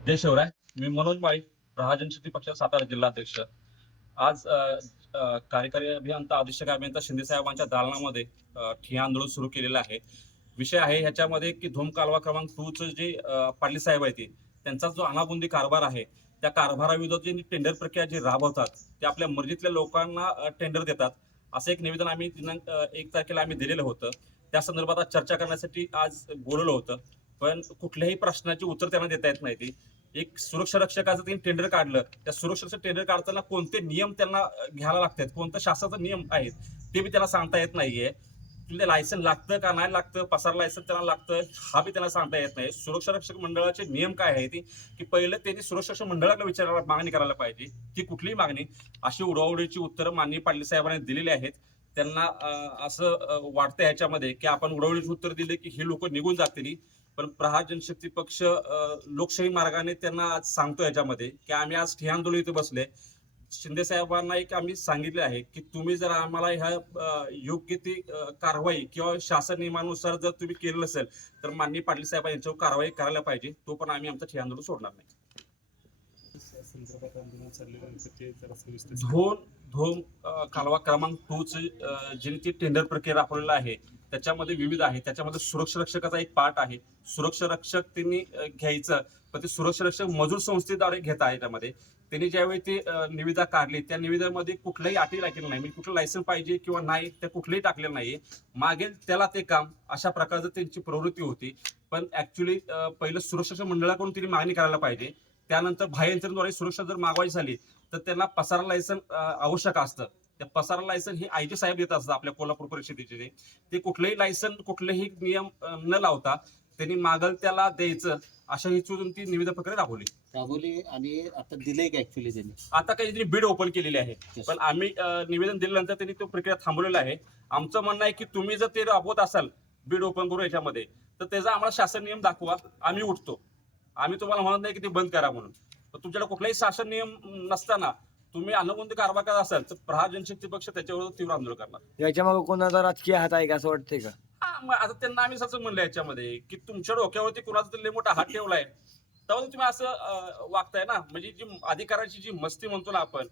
जय शिवराय मी मनोज माळी प्रहाजन शक्ती पक्ष सातारा जिल्हाध्यक्ष. आज कार्यकारी अभियंता अधीक्षक अभियंता शिंदे साहेबांच्या दालनामध्ये ठिया आंदोलन सुरू केलेलं आहे. विषय आहे ह्याच्यामध्ये की धूम कालवा क्रमांक टू चं जे पाटील साहेब आहे ते त्यांचा जो अनाबुंदी कारभार आहे त्या कारभाराविरोधात जी टेंडर प्रक्रिया जी राबवतात ते आपल्या मर्जीतल्या लोकांना टेंडर देतात. असं एक निवेदन आम्ही दिनांक एक तारखेला आम्ही दिलेलं होतं. त्या संदर्भात आज चर्चा करण्यासाठी आज बोलवलं होतं. पण कुठल्याही प्रश्नाची उत्तर त्यांना देता येत नाही ती. एक सुरक्षा रक्षकाचं त्यांनी टेंडर काढलं. त्या सुरक्षेचं टेंडर काढताना कोणते नियम त्यांना घ्यायला लागतात? कोणतं शासनाचे नियम आहेत? ते बी त्यांना सांगता येत नाहीये. लायसन लागतं का नाही लागतं? पसार लायसन त्यांना लागतं हा बी त्यांना सांगता येत नाही. सुरक्षा रक्षक मंडळाचे नियम काय आहे ती की पहिले त्यांनी सुरक्षा रक्षक मंडळाला विचारायला मागणी करायला पाहिजे. ती कुठलीही मागणी. अशी उडवाउडीची उत्तरं माननीय पाटील साहेबांनी दिलेली आहेत. त्यांना असं वाटतं ह्याच्यामध्ये की आपण उडवडीची उत्तर दिले की हे लोक निघून जातील. पण प्रहार जनशक्ती पक्ष लोकशाही मार्गाने त्यांना आज सांगतो याच्यामध्ये की आम्ही आज ठिय्या आंदोलन इथे बसले शिंदे साहेबांना एक आम्ही सांगितले आहे की तुम्ही जर आम्हाला ह्या योग्य ती कारवाई किंवा शासन नियमानुसार जर तुम्ही केलं नसेल तर माननीय पाटील साहेब यांच्यावर कारवाई करायला पाहिजे. तो पण आम्ही आमचं ठिय्या आंदोलन सोडणार नाही. संदर्भात आंदोलन चाललेलं ते जरा सविस्तर धोम कालवा क्रमांक टू चे जी ती टेंडर प्रक्रिया राबवलेला आहे त्याच्यामध्ये विविध आहे. त्याच्यामध्ये सुरक्षा रक्षकाचा एक पार्ट आहे. सुरक्षा रक्षक त्यांनी घ्यायचं पण ते सुरक्षा रक्षक मजूर संस्थेद्वारे घेत आहे त्यामध्ये. त्यांनी ज्यावेळी ते निविदा काढली त्या निविदामध्ये कुठल्याही अटी टाकलेलं नाही. म्हणजे कुठलं लायसन पाहिजे किंवा नाही ते कुठलंही टाकलेलं नाहीये. मागेल त्याला ते काम अशा प्रकारचं त्यांची प्रवृत्ती होती. पण ऍक्च्युली पहिलं सुरक्षा मंडळाकडून तिने मागणी करायला पाहिजे. त्यानंतर बाह्यंत्रद्वारे सुरक्षा जर मागवायची झाली तर त्यांना पसारा लायसन आवश्यक असतं. त्या पसारा लायसन हे आय जी साहेब देत असतात आपल्या कोल्हापूर परिषदेचे ते. कुठलंही लायसन कुठलेही नियम न लावता त्यांनी मागल त्याला द्यायचं अशा हेतून ती निविदा प्रक्रिया राबवली. राबवली आणि आता दिलंय का ऍक्च्युली त्यांनी? आता काही त्यांनी बीड ओपन केलेली आहे. पण आम्ही निवेदन दिल्यानंतर त्यांनी तो प्रक्रिया थांबवलेला आहे. आमचं म्हणणं आहे की तुम्ही जर ते राबवत असाल बीड ओपन करून याच्यामध्ये तर त्याचा आम्हाला शासन नियम दाखवा. आम्ही उठतो. आम्ही तुम्हाला म्हणत नाही की ते बंद करा म्हणून. तुमच्याकडे कुठलाही शासन नियम नसताना तुम्ही अनुबंध कारभार करत असाल तर प्रहार जनशक्ती पक्ष त्याच्यावर तीव्र आंदोलन करणार. याच्या मागे कोणाचा राजकीय हात आहे का असं वाटतंय का? हा, मग आता त्यांना आम्ही असं म्हणलं याच्यामध्ये की तुमच्या डोक्यावरती कुणाचा तरी मोठा हात ठेवलाय. तेव्हा तुम्ही असं वागताय ना. म्हणजे जी अधिकाराची जी मस्ती म्हणतो ना आपण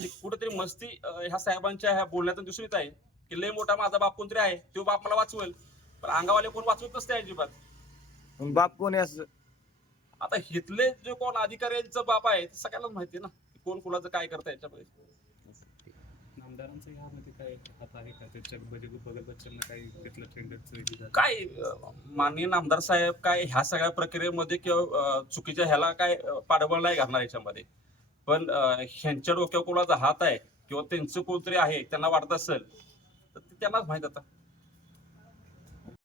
ती कुठेतरी मस्ती ह्या साहेबांच्या ह्या बोलण्यातून दिसून येत आहे की लय मोठा माझा बाप कोणतरी आहे तो बाप मला वाचवेल. पण अंगावाले कोण वाचवत नसते अजिबात. बाप कोण आहे असं? आता हिथले जे कोण अधिकाऱ्यांचं बाप आहे ते सगळ्यांनाच माहिती आहे ना कोण कुणाचं काय करतं याच्यामध्ये. काय हात आहे का? त्याच्या बजे बगल बच्चनला काही तिथलं टेंडरचं काय अं, माननीय नामदार साहेब काय ह्या सगळ्या प्रक्रियेमध्ये किंवा अं, चुकीच्या ह्याला काय अं, पाठबळ नाही घालणार याच्यामध्ये. पण अं, ह्यांच्या डोक्यावर कोणाचा हात आहे किंवा त्यांचं कोणतरी आहे त्यांना वाटत असेल तर ते त्यांनाच माहीत आता.